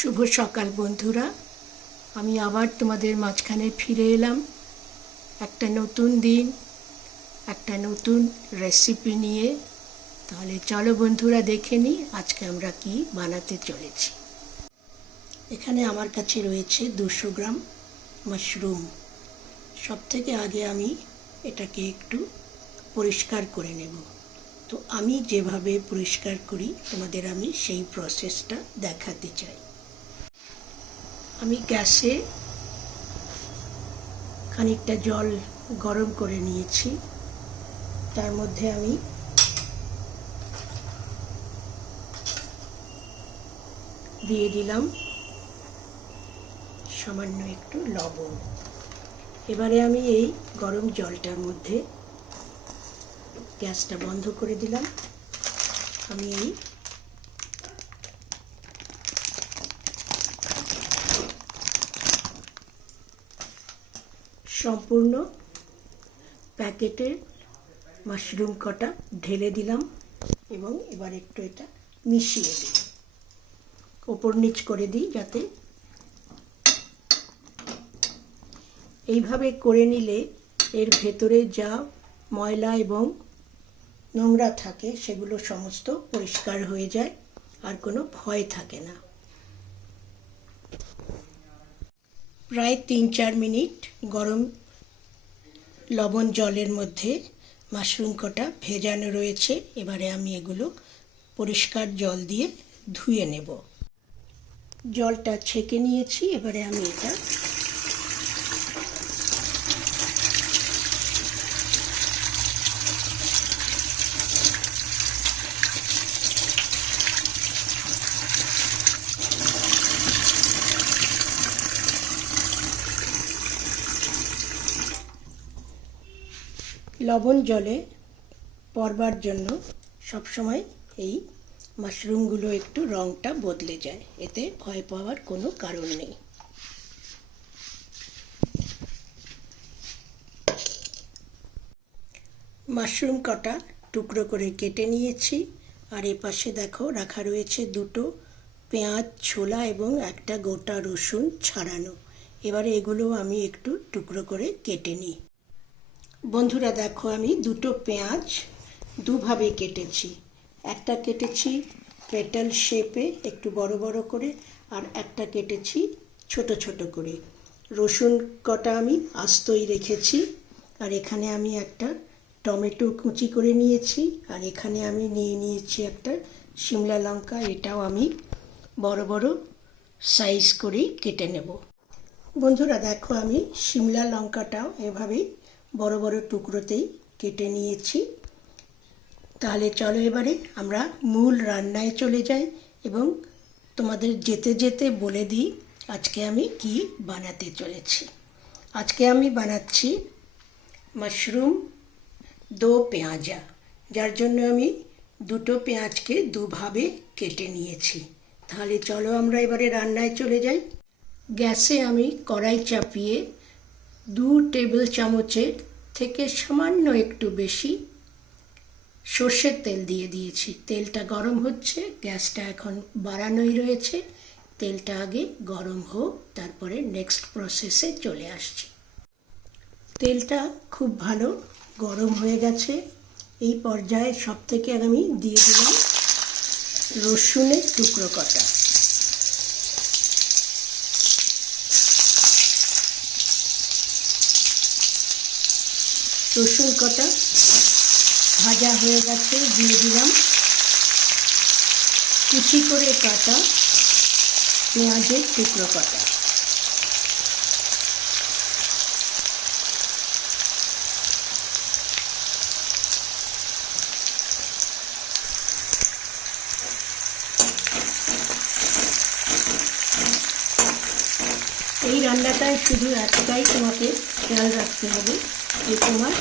শুভ সকাল বন্ধুরা, আমি আবার তোমাদের মাঝখানে ফিরে এলাম একটা নতুন দিন, একটা নতুন রেসিপি নিয়ে। তাহলে চলো বন্ধুরা, দেখে নিই আজকে আমরা কি বানাতে চলেছি। এখানে আমার কাছে রয়েছে 200 গ্রাম মাশরুম। সব থেকে আগে আমি এটাকে একটু পরিষ্কার করে নেব। তো আমি যেভাবে পরিষ্কার করি তোমাদের আমি সেই প্রসেসটা দেখাতে চাই। আমি গ্যাসে খানিকটা জল গরম করে নিয়েছি। তার মধ্যে আমি দিয়ে দিলাম সামান্য একটু লবণ। এবারে আমি এই গরম জলটার মধ্যে গ্যাসটা বন্ধ করে দিলাম। আমি এই সম্পূর্ণ প্যাকেটের মাশরুম কটা ঢেলে দিলাম এবং এবার একটু এটা মিশিয়ে দিই, ওপর নিচ করে দিই, যাতে এইভাবে করে নিলে এর ভেতরে যা ময়লা এবং নোংরা থাকে সেগুলো সমস্ত পরিষ্কার হয়ে যায়, আর কোনো ভয় থাকে না। প্রায় 3-4 মিনিট গরম লবণ জলের মধ্যে মাশরুম কটা ভেজানো রয়েছে। এবারে আমি এগুলো পরিষ্কার জল দিয়ে ধুয়ে নেব। জলটা ছেঁকে নিয়েছি। এবারে আমি এটা লবণ জলে পড়বার জন্য সবসময় এই মাশরুমগুলো একটু রঙটা বদলে যায়, এতে ভয় পাওয়ার কোনো কারণ নেই। মাশরুম কটা টুকরো করে কেটে নিয়েছি। আর এপাশে দেখো রাখা রয়েছে 2টো পেঁয়াজ ছোলা এবং একটা গোটা রসুন ছাড়ানো। এবারে এগুলো আমি একটু টুকরো করে কেটে নিই। বন্ধুরা দেখো, আমি 2টো পেঁয়াজ দুভাবে কেটেছি। একটা কেটেছি পেটাল শেপে একটু বড় বড় করে, আর একটা কেটেছি ছোট ছোট করে। রসুন কটা আমি আস্তই রেখেছি। আর এখানে আমি একটা টমেটো কুচি করে নিয়েছি। আর এখানে আমি নিয়ে নিয়েছি একটা শিমলা লঙ্কা, এটাও আমি বড় বড় সাইজ করেই কেটে নেব। বন্ধুরা দেখো, আমি শিমলা লঙ্কাটাও এভাবেই বড় বড় টুকরোতেই কেটে নিয়েছি। তাহলে চলো এবারে আমরা মূল রান্নায় চলে যাই এবং তোমাদের যেতে যেতে বলে দিই আজকে আমি কি বানাতে চলেছি। আজকে আমি বানাচ্ছি মাশরুম দো পেঁয়াজা, যার জন্য আমি 2টো পেঁয়াজকে দুভাবে কেটে নিয়েছি। তাহলে চলো আমরা এবারে রান্নায় চলে যাই। গ্যাসে আমি কড়াই চাপিয়ে 2 টেবিল চামচের থেকে সামান্য একটু বেশি সর্ষের তেল দিয়ে দিয়েছি। তেলটা গরম হচ্ছে, গ্যাসটা এখন বাড়ানোই রয়েছে। তেলটা আগে গরম হোক, তারপরে নেক্সট প্রসেসে চলে আসছি। তেলটা খুব ভালো গরম হয়ে গেছে। এই পর্যায়ে সব থেকে আমি দিয়ে দিলাম রসুনের টুকরো কটা। রসুন কটা ভাজা হয়ে গেছে, দিয়ে দিলাম কুচি করে কাটা পেঁয়াজের টুকরো কটা। এই রান্নাটায় শুধু একটাই তোমাকে খেয়াল রাখতে হবে যে তোমার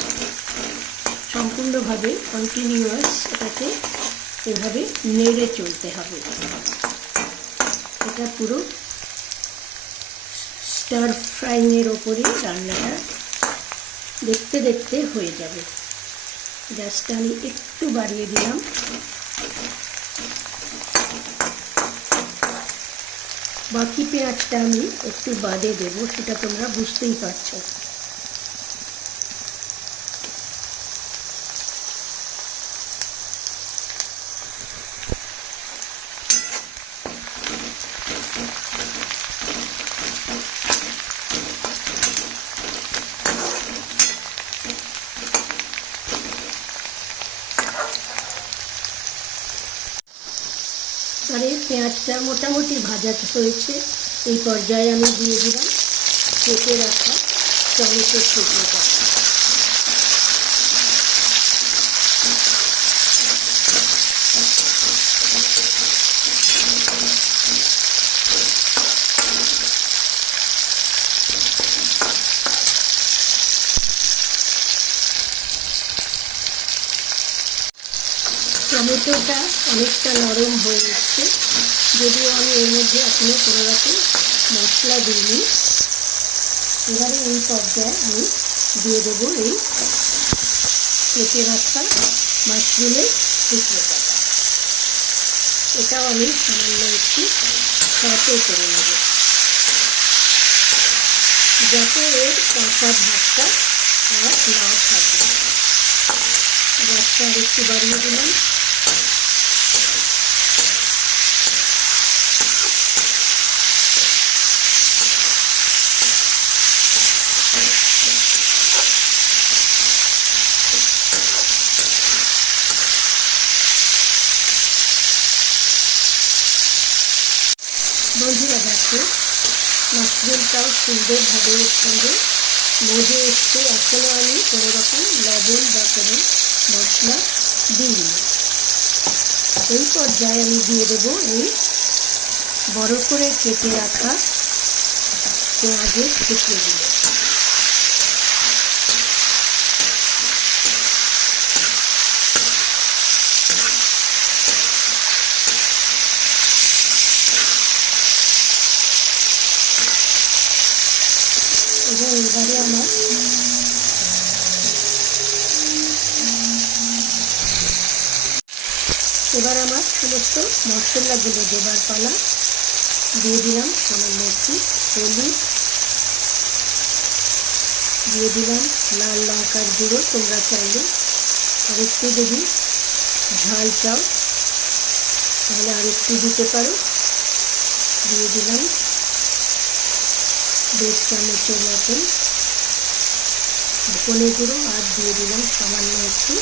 সম্পূর্ণভাবে কন্টিনিউয়াস এটাকে এভাবে নেড়ে চলতে হবে। এটা পুরো স্টার ফ্রাইংয়ের ওপরেই রান্নাটা দেখতে দেখতে হয়ে যাবে। গ্যাসটা আমি একটু বাড়িয়ে দিলাম। বাকি পেঁয়াজটা আমি একটু বাদে দেবো, সেটা তোমরা বুঝতেই পারছো। আর এই পেঁয়াজটা মোটামুটি ভাজা হয়েছে। এই পর্যায়ে আমি দিয়ে দিলাম কেটে রাখা টমেটোর টুকরোটা। টমেটোটা অনেকটা নরম হয়ে যাচ্ছে, যদিও আমি এর মধ্যে এখনো কোনো রকম মশলা দিইনি। এবারে এই পর্যায়ে আমি দিয়ে দেবো এই কেটে রাখা মাশরুমের টুকরোটা। এটাও আমি সামান্য একটু সতে করে নেব, যাতে এর কাঁচা ভাবটা আর না থাকে। গ্যাসটা আর একটু বাড়িয়ে দিলাম। বন্ধুরা দেখো, মাশরুমটাও সুন্দরভাবে এর সঙ্গে মজে এসছে। এখনও আমি কোনো রকম লবণ বা কোনো মশলা দিইনি। এই পর্যায়ে আমি দিয়ে দেবো এই বড় করে কেটে রাখা পেঁয়াজের টুকরোগুলো। এবং এবারে আমার সমস্ত মশলাগুলো দেবার পালা। দিয়ে দিলাম সামান্য একটু হলুদ, দিয়ে দিলাম লাল লঙ্কার গুঁড়ো। তোমরা চাইলে আরেকটু যদি ঝাল চাও তাহলে আরেকটু দিতে পারো। দিয়ে দিলাম 1.5 চামচের মতন ধনে গুঁড়ো, আর দিয়ে দিলাম সামান্য একটু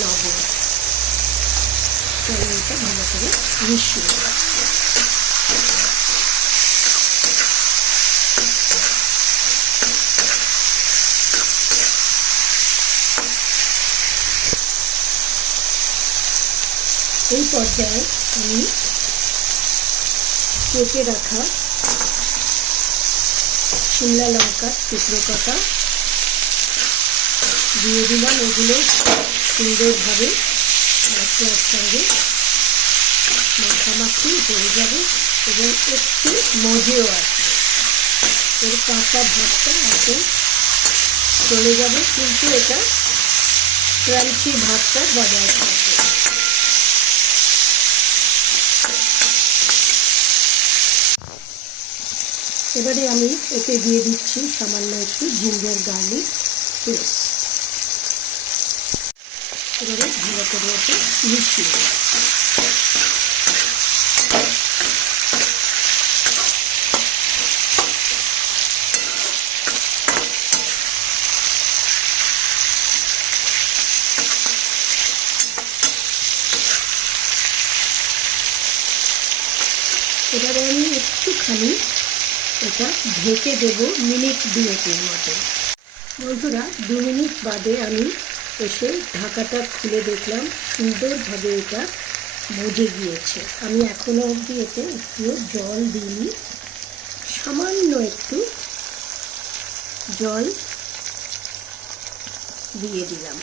লবণ। চলো এটা ভালো করে মিশিয়ে দেবো। এই পর্যায়ে আমি কেটে রাখা শিমলা লঙ্কার টুকরো কটা দিয়ে দিলাম। এগুলো সুন্দরভাবে মশলার সঙ্গে মাখামাখি হয়ে যাবে এবং একটু মজেও আসবে। এর কাঁচা ভাবটা এখন চলে যাবে, কিন্তু এটা ক্রাঞ্চি ভাবটা বজায় থাকবে। এবারে আমি এতে দিয়ে দিচ্ছি সামান্য একটু জিঞ্জার গার্লিক পেস্ট। এবারে ভালো করে ওকে মিশিয়ে দেব। এবারে আমি একটুখানি এটা ঢেকে দেব মিনিট 2-এর মতো। বন্ধুরা 2 মিনিট বাদে আমি এসে ঢাকাটা খুলে দেখলাম সুন্দরভাবে এটা মজে গিয়েছে। আমি এখনো অবধি এতে একটুও জল দিইনি, সামান্য একটু জল দিয়ে দিলাম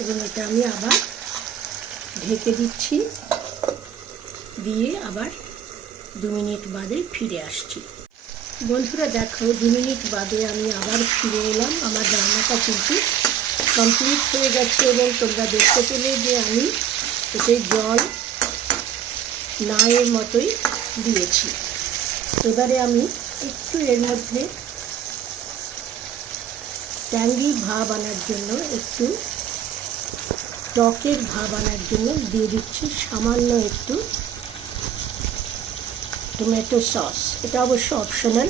এবং এটা আমি আবার ঢেকে দিচ্ছি। দিয়ে আবার 2 মিনিট বাদে ফিরে আসছি। বন্ধুরা দেখো 2 মিনিট বাদে আমি আবার ফিরে এলাম। আমার রান্নাটা কিন্তু কমপ্লিট হয়ে গেছে এবং তোমরা দেখতে পেলে যে আমি এতে জল না এর মতোই দিয়েছি। এবারে আমি একটু এর মধ্যে ট্যাঙ্গি ভাব আনার জন্য, একটু টকের ভাব আনার জন্য দিয়ে দিচ্ছি সামান্য একটু টমেটো সস। এটা অবশ্য অপশনাল,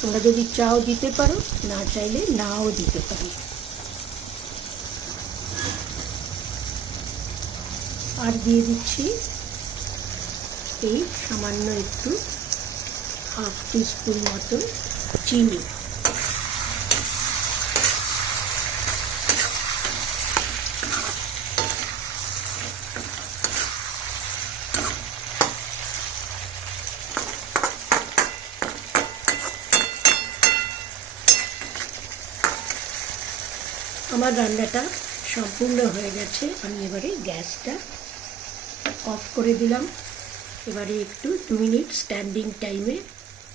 তোমরা যদি চাও দিতে পারো, না চাইলে নাও দিতে পারো। আর দিয়ে দিচ্ছি এই সামান্য একটু হাফ টিস্পুন মতো চিনি। আমার রান্নাটা সম্পূর্ণ হয়ে গেছে। আমি এবারে গ্যাসটা অফ করে দিলাম। এবারে একটু 2 মিনিট স্ট্যান্ডিং টাইমে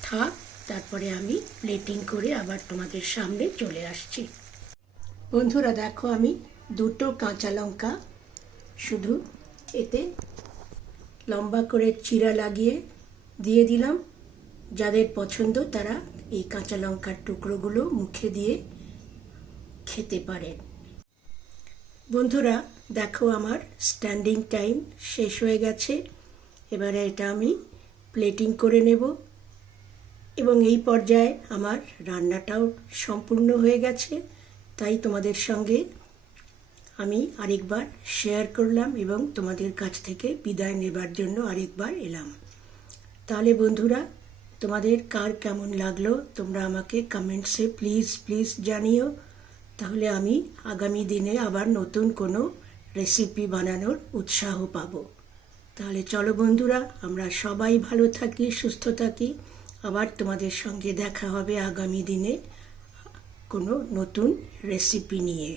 থাক, তারপরে আমি প্লেটিং করে আবার তোমাদের সামনে চলে আসছি। বন্ধুরা দেখো, আমি 2টো কাঁচা লঙ্কা শুধু এতে লম্বা করে চিরা লাগিয়ে দিয়ে দিলাম। যাদের পছন্দ তারা এই কাঁচা লঙ্কার টুকরোগুলো মুখে দিয়ে খেতে পারেন। বন্ধুরা দেখো, আমার স্ট্যান্ডিং টাইম শেষ হয়ে গেছে। এবারে এটা আমি প্লেটিং করে নেব এবং এই পর্যায়ে আমার রান্নাটাও সম্পূর্ণ হয়ে গেছে। তাই তোমাদের সঙ্গে আমি আরেকবার শেয়ার করলাম এবং তোমাদের কাছ থেকে বিদায় নেবার জন্য আরেকবার এলাম। তাহলে বন্ধুরা, তোমাদের কার কেমন লাগলো তোমরা আমাকে কমেন্টসে প্লিজ জানিও। তাহলে আমি আগামী দিনে আবার নতুন কোনো রেসিপি বানানোর উৎসাহ পাবো। তাহলে চলো বন্ধুরা, আমরা সবাই ভালো থাকি, সুস্থ থাকি। আবার তোমাদের সঙ্গে দেখা হবে আগামী দিনে কোনো নতুন রেসিপি নিয়ে।